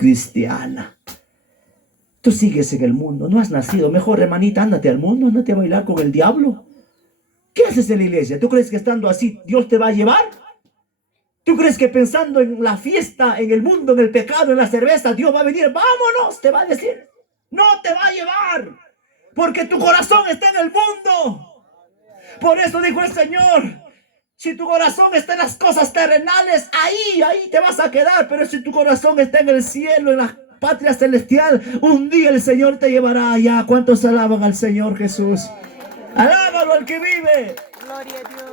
cristiana. Tú sigues en el mundo, no has nacido. Mejor, hermanita, ándate al mundo, ándate a bailar con el diablo. ¿Qué haces en la iglesia? ¿Tú crees que estando así Dios te va a llevar? ¿Tú crees que pensando en la fiesta, en el mundo, en el pecado, en la cerveza, Dios va a venir? Vámonos, te va a decir. No te va a llevar, porque tu corazón está en el mundo. Por eso dijo el Señor, si tu corazón está en las cosas terrenales, ahí te vas a quedar. Pero si tu corazón está en el cielo, en la patria celestial, un día el Señor te llevará allá. ¿Cuántos alaban al Señor Jesús? Alábalo al que vive.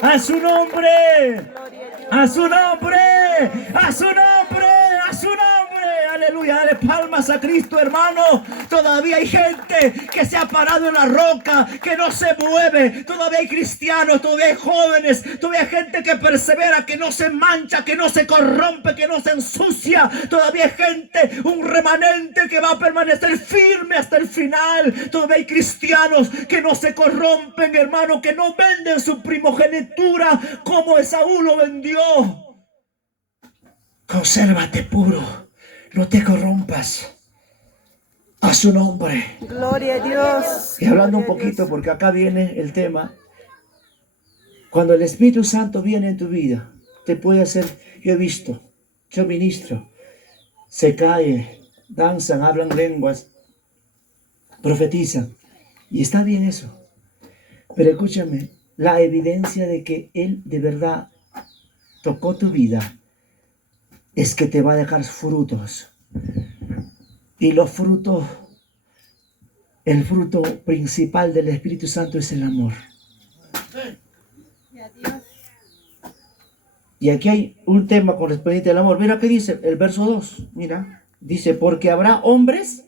A su nombre, a su nombre, a su nombre, a su nombre. Aleluya, dale palmas a Cristo, hermano. Todavía hay gente que se ha parado en la roca, que no se mueve. Todavía hay cristianos, todavía hay jóvenes, todavía hay gente que persevera, que no se mancha, que no se corrompe, que no se ensucia. Todavía hay gente, un remanente que va a permanecer firme hasta el final. Todavía hay cristianos que no se corrompen, hermano, que no venden su primogenitura como Esaú lo vendió. Consérvate puro. No te corrompas. A su nombre. Gloria a Dios. Y hablando un poquito, porque acá viene el tema. Cuando el Espíritu Santo viene en tu vida, te puede hacer, yo he visto, yo ministro, se cae, danzan, hablan lenguas, profetizan. Y está bien eso. Pero escúchame, la evidencia de que Él de verdad tocó tu vida es que te va a dejar frutos. Y los frutos, el fruto principal del Espíritu Santo es el amor. Y aquí hay un tema correspondiente al amor. Mira qué dice el verso 2. Mira, dice, porque habrá hombres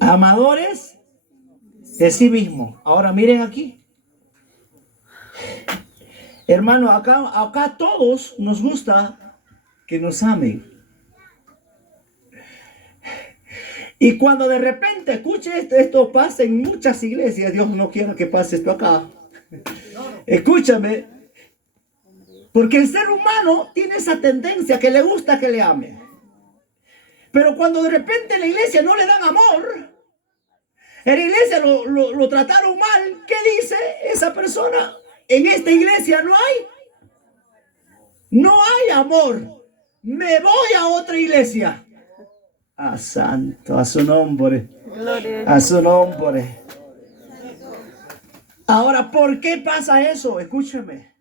amadores de sí mismo. Ahora miren aquí. Hermano, acá todos nos gusta que nos amen. Y cuando de repente, escuche esto pasa en muchas iglesias. Dios no quiera que pase esto acá. Escúchame. Porque el ser humano tiene esa tendencia que le gusta que le amen. Pero cuando de repente en la iglesia no le dan amor, en la iglesia lo trataron mal, ¿qué dice esa persona? En esta iglesia no hay amor. Me voy a otra iglesia. A santo, a su nombre. A su nombre. Ahora, ¿por qué pasa eso? Escúcheme.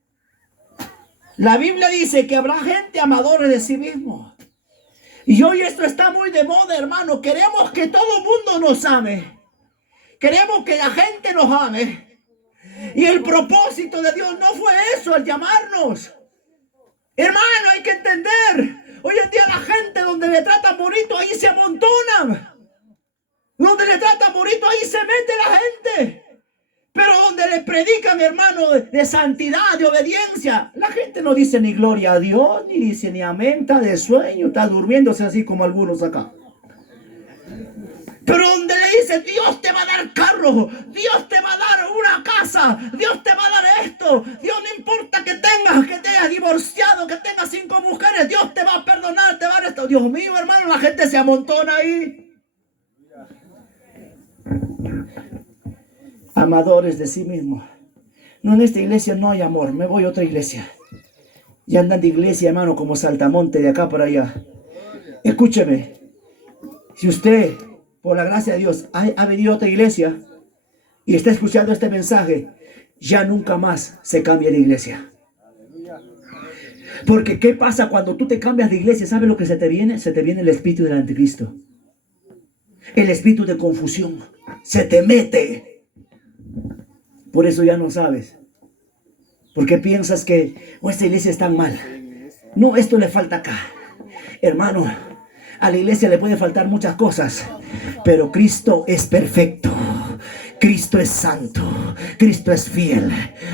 La Biblia dice que habrá gente amadora de sí mismo. Y hoy esto está muy de moda, hermano. Queremos que todo el mundo nos ame. Queremos que la gente nos ame. Y el propósito de Dios no fue eso al llamarnos. Hermano, hay que entender. Hoy en día la gente donde le tratan bonito, ahí se amontonan. Donde le tratan bonito, ahí se mete la gente. Pero donde le predican, hermano, de santidad, de obediencia, la gente no dice ni gloria a Dios, ni dice ni amén, está de sueño, está durmiéndose así como algunos acá. Pero donde le dice, Dios te va a dar carro, Dios te va a dar una casa, Dios te va a dar esto, Dios no importa que te hayas divorciado, que tengas 5 mujeres, Dios te va a perdonar, te va a dar esto. Dios mío, hermano, la gente se amontona ahí. Amadores de sí mismos. No, en esta iglesia no hay amor, me voy a otra iglesia. Y andan de iglesia, hermano, como saltamonte de acá para allá. Escúcheme, si usted, por la gracia de Dios, ha venido a otra iglesia y está escuchando este mensaje, ya nunca más se cambia de iglesia. Porque ¿qué pasa cuando tú te cambias de iglesia? ¿Sabes lo que se te viene? Se te viene el espíritu del anticristo. El espíritu de confusión. Se te mete. Por eso ya no sabes. Porque piensas que esta iglesia está mal. No, esto le falta acá. Hermano, a la iglesia le puede faltar muchas cosas, pero Cristo es perfecto. Cristo es santo, Cristo es fiel.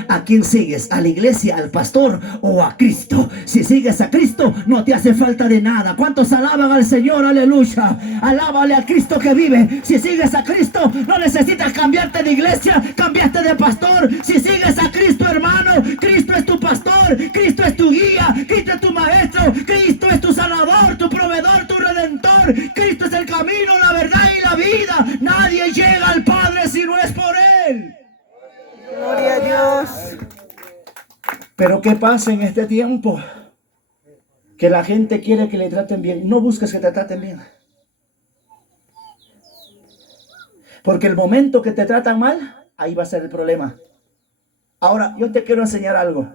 ¿A quién sigues? ¿A la iglesia, al pastor o a Cristo? Si sigues a Cristo, no te hace falta de nada. ¿Cuántos alaban al Señor? Aleluya. Alábale a Cristo que vive. Si sigues a Cristo, no necesitas cambiarte de iglesia, cambiaste de pastor. Si sigues a Cristo, hermano, Cristo es tu pastor, Cristo es tu guía, Cristo es tu maestro, Cristo es tu sanador, tu proveedor, tu redentor. amor. Cristo es el camino, la verdad y la vida. Nadie llega al Padre si no es por Él. Gloria a Dios. Pero ¿qué pasa en este tiempo? Que la gente quiere que le traten bien. No busques que te traten bien. Porque el momento que te tratan mal, ahí va a ser el problema. Ahora, yo te quiero enseñar algo.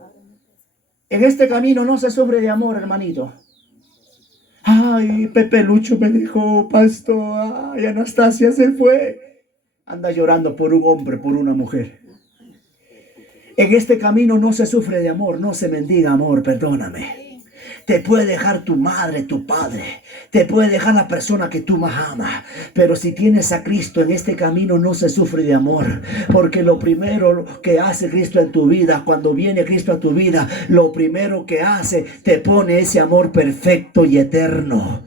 En este camino no se sufre de amor, hermanito. Ay, Pepe Lucho me dejó, pastor. Ay, Anastasia se fue. Anda llorando por un hombre, por una mujer. En este camino no se sufre de amor, no se mendiga amor, perdóname. Te puede dejar tu madre, tu padre. Te puede dejar la persona que tú más amas. Pero si tienes a Cristo en este camino no se sufre de amor. Porque lo primero que hace Cristo en tu vida, cuando viene Cristo a tu vida, lo primero que hace, te pone ese amor perfecto y eterno.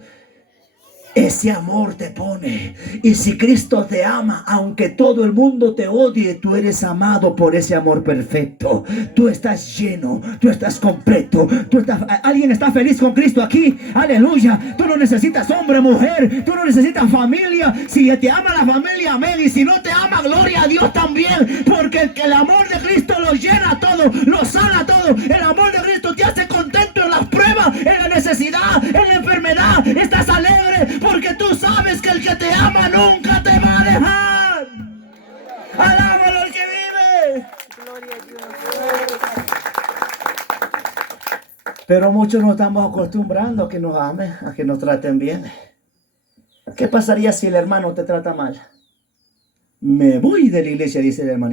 Ese amor te pone. Y si Cristo te ama, aunque todo el mundo te odie, tú eres amado por ese amor perfecto. Tú estás lleno, tú estás completo. ¿Alguien está feliz con Cristo aquí? Aleluya. Tú no necesitas hombre, mujer. Tú no necesitas familia. Si te ama la familia, amén. Y si no te ama, gloria a Dios también. Porque el amor de Cristo lo llena todo, lo sana todo. El amor de Cristo te hace contento en las pruebas, en la necesidad, en la enfermedad. Estás alegre porque tú sabes que el que te ama nunca te va a dejar. Alábalo al que vive. Gloria a Dios. Pero muchos nos estamos acostumbrando a que nos amen, a que nos traten bien. ¿Qué pasaría si el hermano te trata mal? Me voy de la iglesia, dice el hermanito.